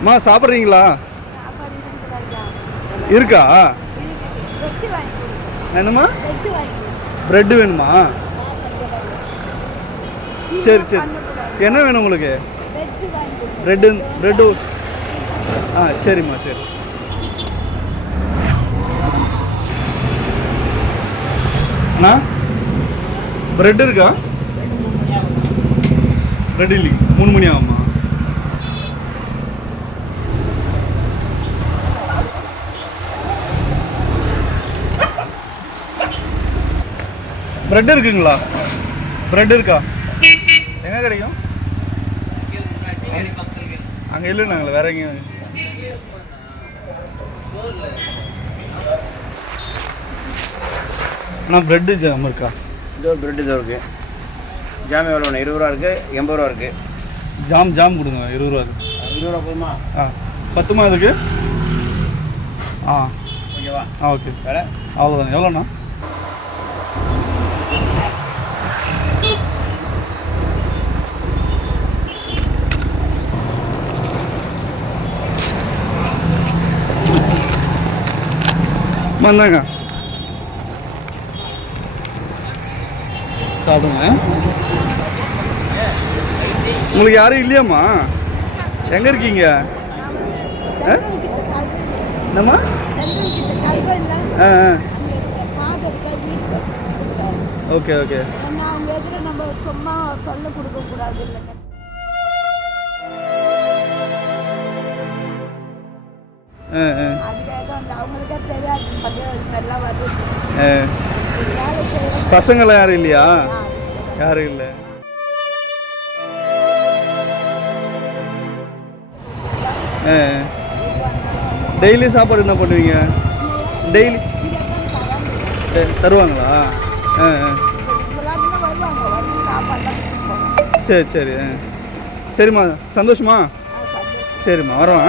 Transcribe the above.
அம்மா சாப்பிட்றீங்களா? இருக்கா? என்னம்மா? ப்ரெட்டு வேணுமா? சரி சரி. என்ன வேணும் உங்களுக்கு? வெட்டி வாங்கி ப்ரெட்டு ப்ரெட்டு ஆ சரிம்மா சரி. அண்ணா ப்ரெட் இருக்கா? ப்ரெட் இல்லைங்க. மூணு மணி ஆகும் ப்ரெட் இருக்குங்களா? ப்ரெட் இருக்கா? எங்கே கிடைக்கும்? அங்கே இல்லை நாங்கள் வேற எங்கேயும் அண்ணா ப்ரெட்டு ஜாம் இருக்கா? இது ஒரு பிரெட் இது இருக்கு. ஜாம் எவ்வளோ வேணும் இருபது ரூபா இருக்கு. எண்பது ரூபா இருக்கு. ஜாம் ஜாம் கொடுங்க. இருபது ரூபா இருபது ரூபா போதுமா? ஆ. பத்துமா அதுக்கு? ஆ ஓகேவா? ஆ ஓகே. வேற? அவ்வளோதான் எவ்வளோண்ணா வந்தாங்க. சாப்பிடுங்க உங்களுக்கு யாரும் இல்லையாம்மா? எங்க இருக்கீங்க. என்னம்மா. ஆ. Okay okay. அவங்க எதிர நம்ம சும்மா தொல்லை கொடுக்க கூடாது இல்லைங்க. பசங்களாம் யாரும் இல்லையா? யாரும் இல்லை. டெய்லி சாப்பாடு என்ன பண்ணுவீங்க? டெய்லி. தருவாங்களா? சரி சரி ஆ. சரிம்மா சந்தோஷமா. சரிம்மா வரோம்